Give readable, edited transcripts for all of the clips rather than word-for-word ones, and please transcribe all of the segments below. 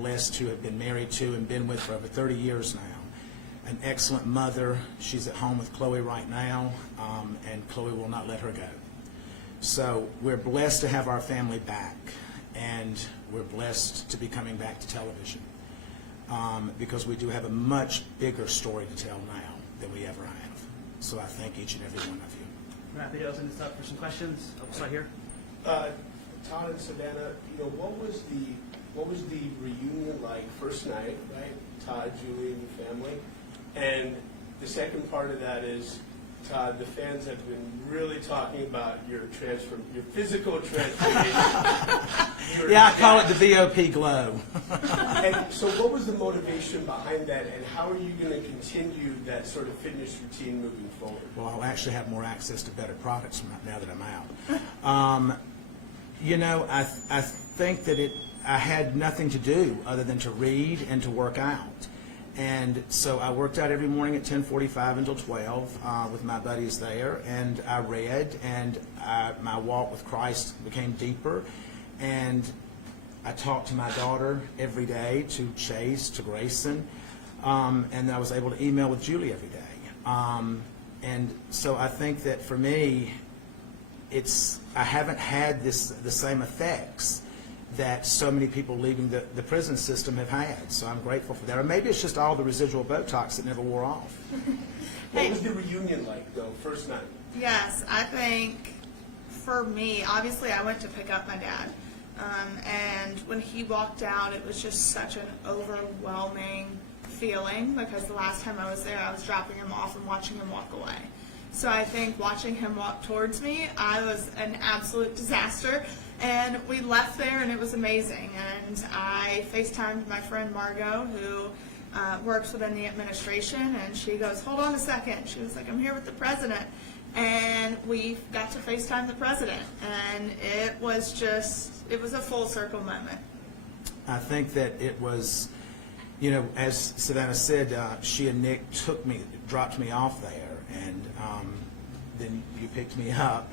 blessed to have been married to and been with for over 30 years now. An excellent mother. She's at home with Chloe right now, and Chloe will not let her go. So we're blessed to have our family back, and we're blessed to be coming back to television, because we do have a much bigger story to tell now than we ever have. So I thank each and every one of you. I'm happy to open this up for some questions. Oh, start here. Todd and Savannah, you know, what was the reunion like first night, right? Todd, Julie, and the family. And the second part of that is, Todd, the fans have been really talking about your physical transformation. Yeah, I call it the VOP glow. And so what was the motivation behind that, and how are you going to continue that sort of fitness routine moving forward? Well, I'll actually have more access to better products now that I'm out. You know, I think that I had nothing to do other than to read and to work out. And so I worked out every morning at 10:45 until 12 with my buddies there, and I read, and my walk with Christ became deeper, and I talked to my daughter every day, to Chase, to Grayson, and I was able to email with Julie every day. And so I think that for me, I haven't had the same effects that so many people leaving the prison system have had. So I'm grateful for that. Or maybe it's just all the residual Botox that never wore off. What was the reunion like, though, first night? Yes, I think for me, obviously I went to pick up my dad. And when he walked out, it was just such an overwhelming feeling, because the last time I was there, I was dropping him off and watching him walk away. So I think watching him walk towards me, I was an absolute disaster. And we left there, and it was amazing. And I FaceTimed my friend Margot, who works within the administration, and she goes, "Hold on a second." She was like, "I'm here with the president." And we got to FaceTime the president, and it was a full circle moment. I think that it was, you know, as Savannah said, she and Nick dropped me off there, and then you picked me up.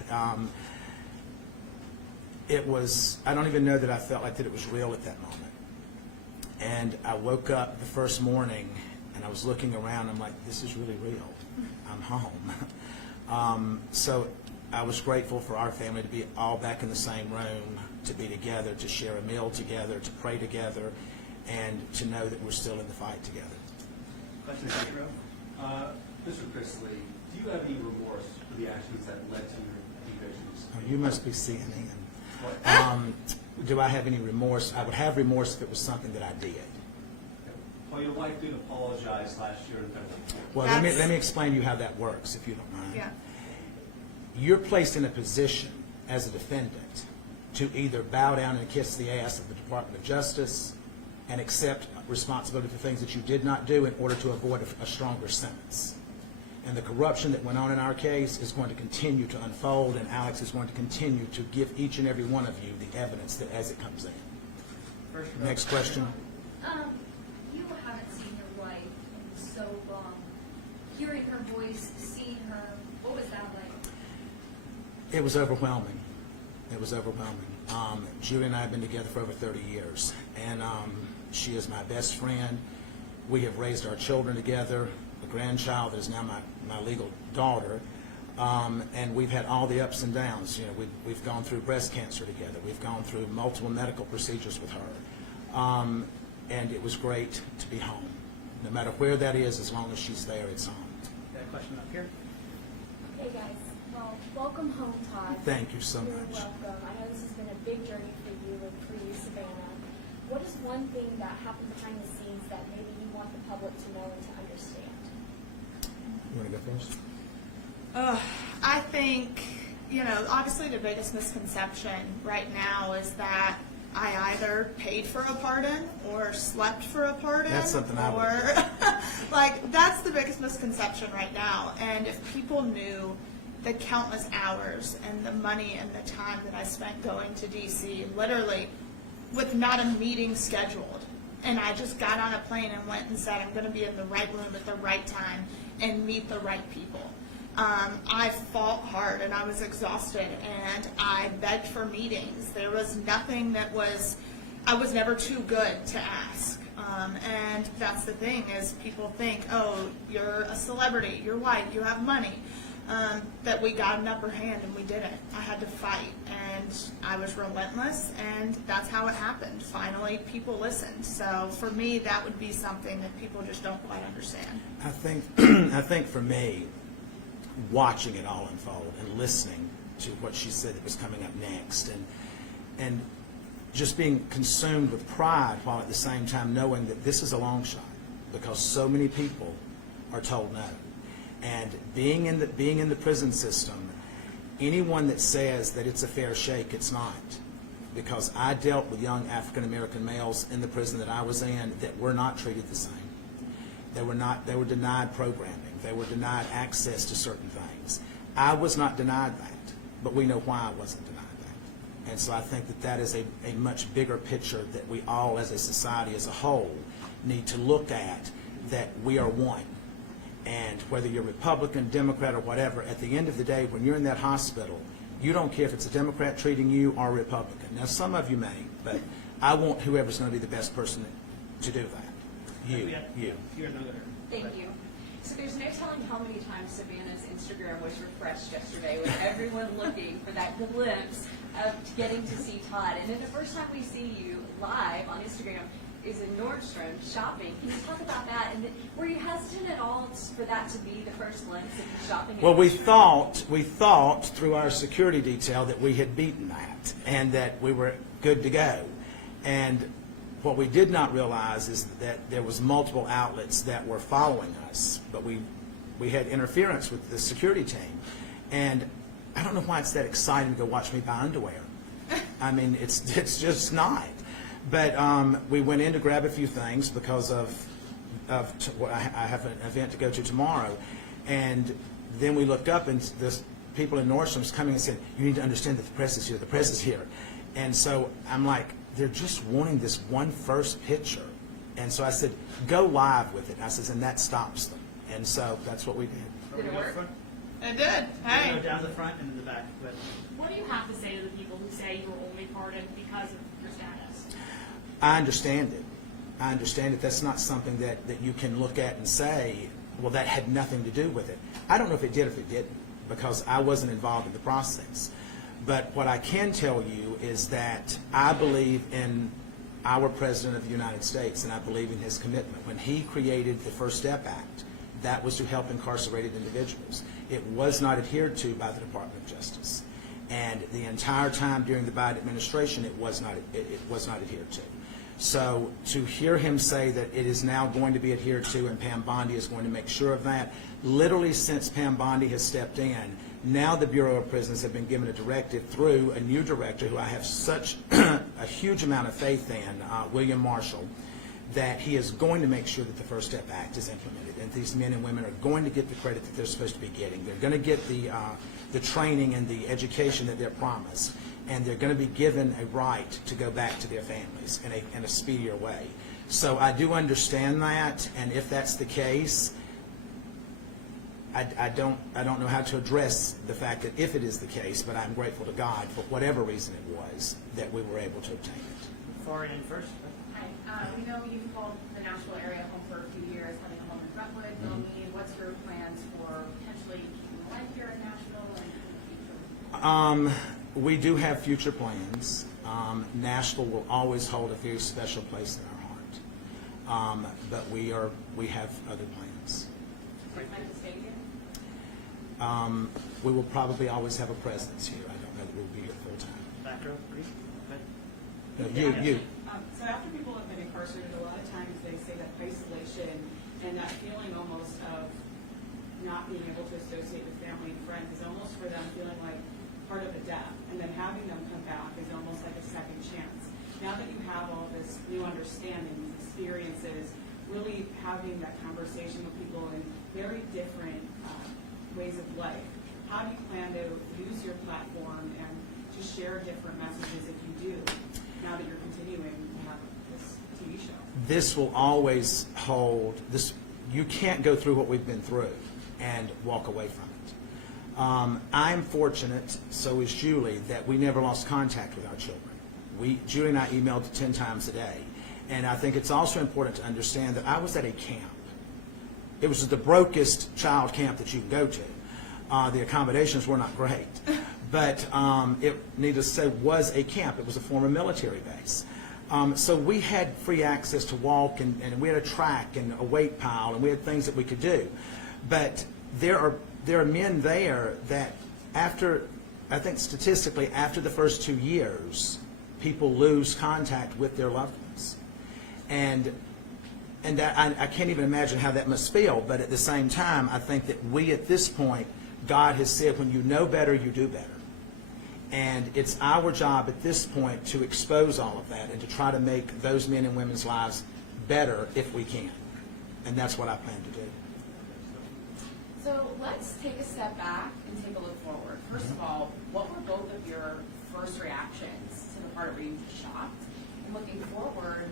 It was, I don't even know that I felt like that it was real at that moment. And I woke up the first morning, and I was looking around, I'm like, this is really real. I'm home. So I was grateful for our family to be all back in the same room, to be together, to share a meal together, to pray together, and to know that we're still in the fight together. Question in the row. Mr. Chrisley, do you have any remorse for the actions that led to your evictions? Oh, you must be CNN. Do I have any remorse? I would have remorse if it was something that I did. Well, your wife did apologize last year in February. Well, let me explain to you how that works, if you don't mind. Yeah. You're placed in a position as a defendant to either bow down and kiss the ass of the Department of Justice and accept responsibility for things that you did not do in order to avoid a stronger sentence. And the corruption that went on in our case is going to continue to unfold, and Alex is going to continue to give each and every one of you the evidence that as it comes in. Next question. You haven't seen your wife in so long. Hearing her voice, seeing her, what was that like? It was overwhelming. It was overwhelming. Julie and I have been together for over 30 years, and she is my best friend. We have raised our children together. The grandchild that is now my legal daughter, and we've had all the ups and downs. You know, we've gone through breast cancer together. We've gone through multiple medical procedures with her, and it was great to be home. No matter where that is, as long as she's there, it's home. Got a question up here. Hey guys, well, welcome home, Todd. Thank you so You're much. welcome. I know this has been a big journey for you and for you, Savannah. What is one thing that happened behind the scenes that maybe you want the public to know and to understand? You want to go first? I think, you know, obviously the biggest misconception right now is that I either paid for a pardon or slept for a pardon. That's something I would. Or, like, that's the biggest misconception right now. And if people knew the countless hours and the money and the time that I spent going to D.C., literally with not a meeting scheduled, and I just got on a plane and went and said, I'm going to be in the right room at the right time and meet the right people. I fought hard, and I was exhausted, and I begged for meetings. There was nothing that was I was never too good to ask. And that's the thing is people think, oh, you're a celebrity, you're white, you have money. That we got an upper hand and we didn't. I had to fight and I was relentless and that's how it happened. Finally, people listened. So for me, that would be something that people just don't quite understand. I think for me, watching it all unfold and listening to what she said that was coming up next and just being consumed with pride while at the same time knowing that this is a long shot because so many people are told no. And being in the prison system, anyone that says that it's a fair shake, it's not. Because I dealt with young African American males in the prison that I was in that were not treated the same. They were denied programming. They were denied access to certain things. I was not denied that, but we know why I wasn't denied that. And so I think that that is a much bigger picture that we all as a society as a whole need to look at, that we are one. And whether you're Republican, Democrat, or whatever, at the end of the day, when you're in that hospital, you don't care if it's a Democrat treating you or a Republican. Now, some of you may, but I want whoever's going to be the best person to do that. You. You're another. Thank you. So there's no telling how many times Savannah's Instagram was refreshed yesterday with everyone looking for that glimpse of getting to see Todd. And then the first time we see you live on Instagram is in Nordstrom shopping. Can you talk about that? And were you hesitant at all for that to be the first glimpse of you shopping? Well, we thought through our security detail that we had beaten that and that we were good to go. And what we did not realize is that there was multiple outlets that were following us, but we had interference with the security team. And I don't know why it's that exciting to go watch me buy underwear. I mean, it's just not. But we went in to grab a few things because I have an event to go to tomorrow. And then we looked up and the people in Nordstrom's coming and said, you need to understand that the press is here, the press is here. And so I'm like, they're just wanting this one first picture. And so I said, go live with it. I said, and that stops them. And so that's what we did. Did it work? It did. Hey. Go down the front and in the back. But What do you have to say to the people who say you were only pardoned because of your status? I understand it. I understand it. That's not something that you can look at and say, well, that had nothing to do with it. I don't know if it did or if it didn't, because I wasn't involved in the process. But what I can tell you is that I believe in our President of the United States, and I believe in his commitment. When he created the First Step Act, that was to help incarcerated individuals. It was not adhered to by the Department of Justice. And the entire time during the Biden administration, it was not adhered to. So to hear him say that it is now going to be adhered to and Pam Bondi is going to make sure of that, literally since Pam Bondi has stepped in, now the Bureau of Prisons have been given a directive through a new director who I have such a huge amount of faith in, William Marshall, that he is going to make sure that the First Step Act is implemented, and these men and women are going to get the credit that they're supposed to be getting. They're going to get the training and the education that they're promised, and they're going to be given a right to go back to their families in a speedier way. So I do understand that, and if that's the case, I don't know how to address the fact that if it is the case, but I'm grateful to God for whatever reason it was that we were able to obtain it. Florian first. Hi. We know you've called the Nashville area home for a few years, having a home in Brentwood, Bellmead. What's your plans for potentially keeping life here in Nashville and in the future? We do have future plans. Nashville will always hold a very special place in our heart. But we have other plans. Would you like to stay here? We will probably always have a presence here. I don't know that we'll be here full time. Back row, please. No, you. So after people have been incarcerated, a lot of times they say that isolation and that feeling almost of not being able to associate with family and friends is almost for them feeling like part of a death. And then having them come back is almost like a second chance. Now that you have all this new understanding, these experiences, really having that conversation with people in very different ways of life, how do you plan to use your platform and to share different messages if you do, now that you're continuing to have this TV show? This will always hold this. You can't go through what we've been through and walk away from it. I'm fortunate, so is Julie, that we never lost contact with our children. Julie and I emailed 10 times a day. And I think it's also important to understand that I was at a camp. It was the brokest child camp that you can go to. The accommodations were not great. But it, needless to say, was a camp. It was a former military base. So we had free access to walk, and we had a track and a weight pile, and we had things that we could do. But there are men there that after, I think statistically, after the first 2 years, people lose contact with their loved ones. And that, I can't even imagine how that must feel, but at the same time, I think that we at this point, God has said, when you know better, you do better. And it's our job at this point to expose all of that and to try to make those men and women's lives better if we can. And that's what I plan to do. So let's take a step back and take a look forward. First of all, what were both of your first reactions to the part where you were shocked? And looking forward,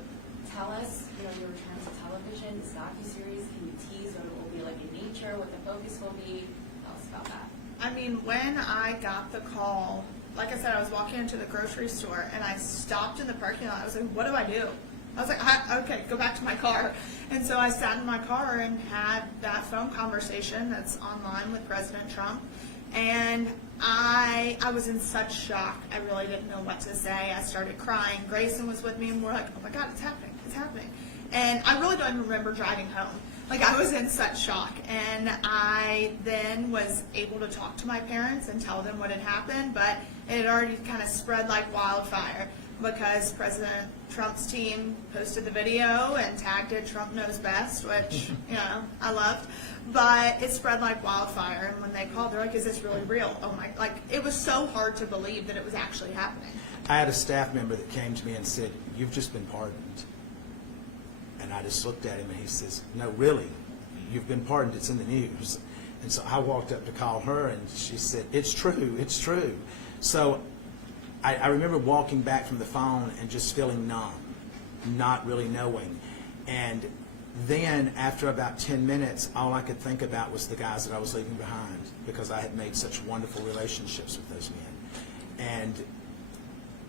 tell us, your return to television, this docuseries, can you tease what it will be like in nature, what the focus will be? Tell us about that. I mean, when I got the call, like I said, I was walking into the grocery store and I stopped in the parking lot. I was like, what do I do? I was like, okay, go back to my car. And so I sat in my car and had that phone conversation that's online with President Trump. And I was in such shock. I really didn't know what to say. I started crying. Grayson was with me and we're like, oh my God, it's happening. It's happening. And I really don't even remember driving home. Like, I was in such shock. And I then was able to talk to my parents and tell them what had happened, but it had already kind of spread like wildfire because President Trump's team posted the video and tagged it Trump Knows Best, which, I loved. But it spread like wildfire. And when they called, they're like, is this really real? Oh my, like, it was so hard to believe that it was actually happening. I had a staff member that came to me and said, you've just been pardoned. And I just looked at him and he says, no, really, you've been pardoned, it's in the news. And so I walked up to call her and she said, it's true, it's true. So I remember walking back from the phone and just feeling numb, not really knowing. And then after about 10 minutes, all I could think about was the guys that I was leaving behind because I had made such wonderful relationships with those men. And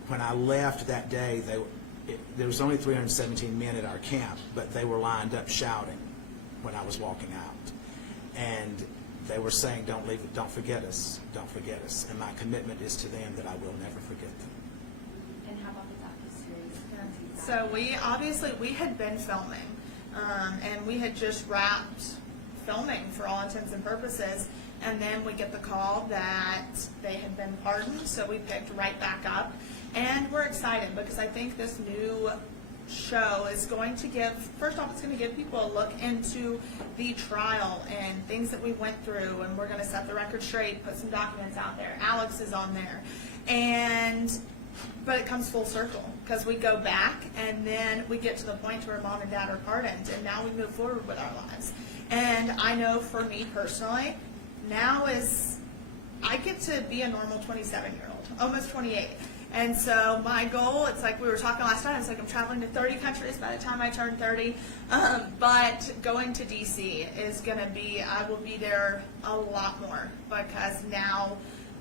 when I left that day, there was only 317 men at our camp, but they were lined up shouting when I was walking out. And they were saying, don't leave it, don't forget us, don't forget us. And my commitment is to them that I will never forget them. And how about the docuseries? So we had been filming, and we had just wrapped filming for all intents and purposes. And then we get the call that they had been pardoned, so we picked right back up. And we're excited because I think this new show is going to give, first off, it's going to give people a look into the trial and things that we went through, and we're going to set the record straight, put some documents out there. Alex is on there. But it comes full circle because we go back and then we get to the point where mom and dad are pardoned, and now we move forward with our lives. And I know for me personally, now I get to be a normal 27-year-old, almost 28. And so my goal, it's like we were talking last night, it's like I'm traveling to 30 countries by the time I turn 30. But going to D.C. is going to be, I will be there a lot more because now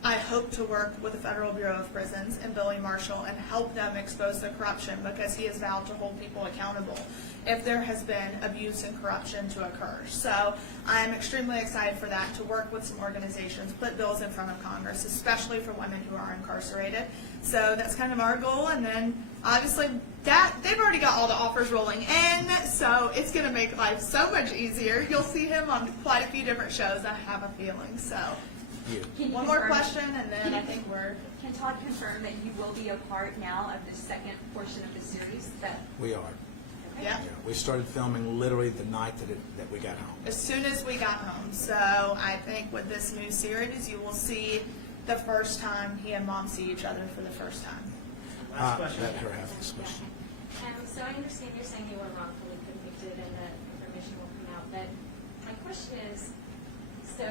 I hope to work with the Federal Bureau of Prisons and Billy Marshall and help them expose the corruption because he has vowed to hold people accountable if there has been abuse and corruption to occur. So I'm extremely excited for that, to work with some organizations, put bills in front of Congress, especially for women who are incarcerated. So that's kind of our goal. And then obviously they've already got all the offers rolling in, so it's going to make life so much easier. You'll see him on quite a few different shows, I have a feeling. So one more question, and then I think we're... Can Todd confirm that you will be a part now of the second portion of the series? We are. Yeah. We started filming literally the night that we got home. As soon as we got home. So I think with this new series, you will see the first time he and mom see each other for the first time. Last question. Let her have this question. So I understand you're saying you were wrongfully convicted and that information will come out, but my question is, so,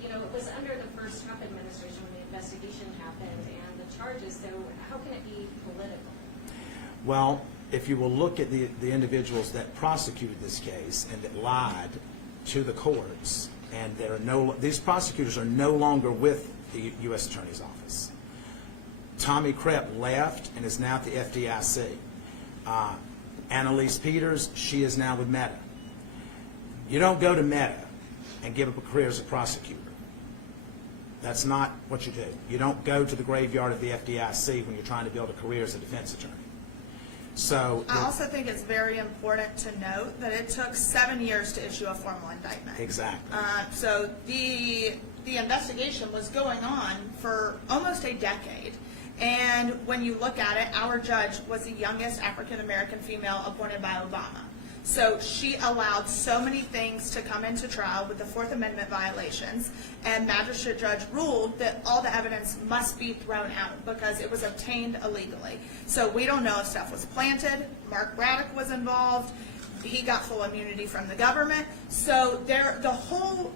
it was under the first Trump administration when the investigation happened and the charges, so how can it be political? Well, if you will look at the individuals that prosecuted this case and that lied to the courts, and these prosecutors are no longer with the U.S. Attorney's Office. Tommy Krepp left and is now at the FDIC. Annalise Peters, she is now with Meta. You don't go to Meta and give up a career as a prosecutor. That's not what you do. You don't go to the graveyard of the FDIC when you're trying to build a career as a defense attorney. So I also think it's very important to note that it took 7 years to issue a formal indictment. exactly. So the investigation was going on for almost a decade. And when you look at it, our judge was the youngest African-American female appointed by Obama. So she allowed so many things to come into trial with the Fourth Amendment violations, and magistrate judge ruled that all the evidence must be thrown out because it was obtained illegally. So we don't know if stuff was planted. Mark Braddock was involved. He got full immunity from the government. So the whole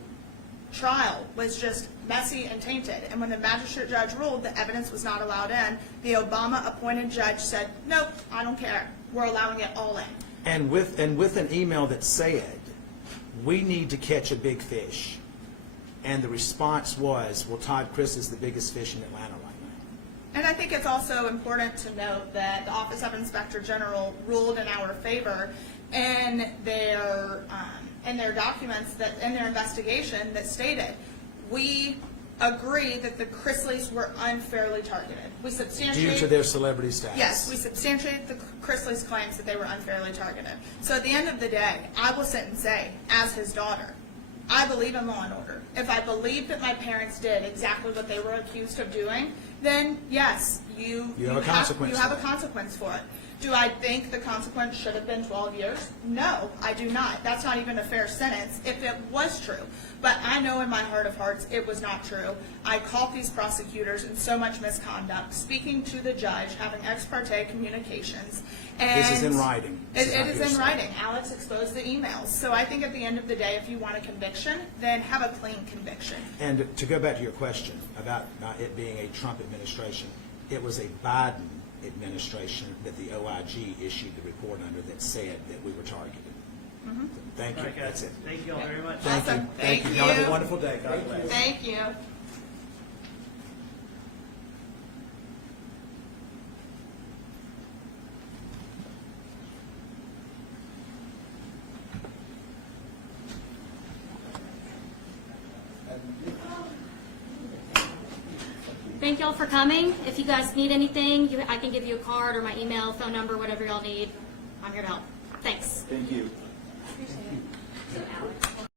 trial was just messy and tainted. And when the magistrate judge ruled the evidence was not allowed in, the Obama-appointed judge said, nope, I don't care. We're allowing it all in. And with an email that said, we need to catch a big fish. And the response was, well, Todd Chrisley is the biggest fish in Atlanta right now. And I think it's also important to note that the Office of Inspector General ruled in our favor in their documents, that in their investigation, that stated, we agree that the Chrisleys were unfairly targeted. We substantiate Due to their celebrity status. Yes, we substantiate the Chrisley's claims that they were unfairly targeted. So at the end of the day, I will sit and say, as his daughter, I believe in law and order. If I believe that my parents did exactly what they were accused of doing, then yes, you have a consequence you have for a it. consequence for it. Do I think the consequence should have been 12 years? No, I do not. That's not even a fair sentence if it was true. But I know in my heart of hearts it was not true. I caught these prosecutors in so much misconduct, speaking to the judge, having ex parte communications. And This is in writing. This is It not is in hearsay. writing. Alex exposed the emails. So I think at the end of the day, if you want a conviction, then have a clean conviction. And to go back to your question about it being a Trump administration, it was a Biden administration that the OIG issued the report under that said that we were targeted. Thank you. All right, guys. That's it. Thank you all very much. Thank you. Awesome. Thank you. Thank Y'all have you. a wonderful day. God bless. Thank you. Thank y'all for coming. If you guys need anything, I can give you a card or my email, phone number, whatever y'all need. I'm here to help. Thanks. Thank you. So Alex.